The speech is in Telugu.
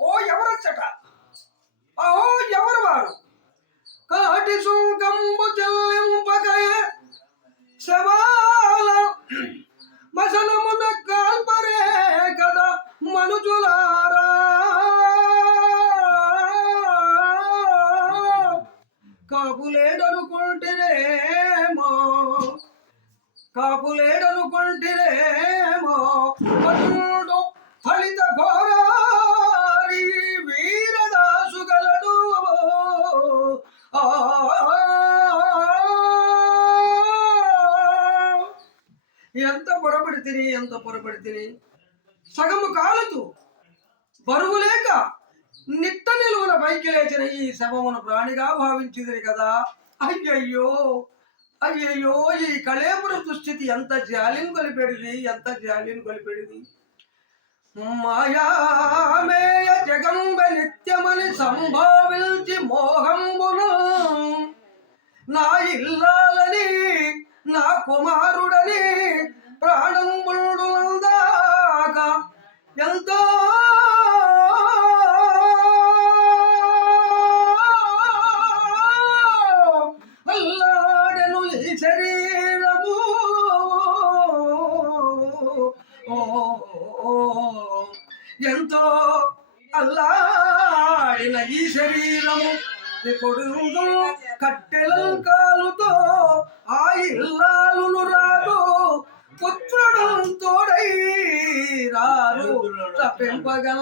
ఓ ఎవరొచ్చట? అహో ఎవరు వారు? కాటి సుంకంబు చెల్లింపకయ శవాల మసనమున కాల్పరే కదా మనుజులారా. కాపులేడనుకుంటేనేమో పన్నుడు ఫలిత ఘోరారి వీరదాసు గలడు. ఎంత పొరపడి తిని సగము కాలుతూ బరువు లేక నిట్ట నిలువున పైకి లేచిన ఈ శవమును ప్రాణిగా భావించింది కదా. అయ్యయ్యో అయ్యయ్యో, ఈ కళేపురం దుస్థితి ఎంత జాలిని కొలిపెడిది. మాయామేయ జగంబ నిత్యమని సంభావించి మోహంబును నా ఇల్లాలని నా కుమారుడని ప్రాణంబుడులందాక ఎంతో అల్లాడను ఈ శరీరము. ఎంతో అల్లాడిన ఈ శరీరము ఇప్పుడు కట్టెల కాలుతో ఆ ఇల్లాలును రాదు. పుత్రుడు తోడై రారు తప్పింపగా.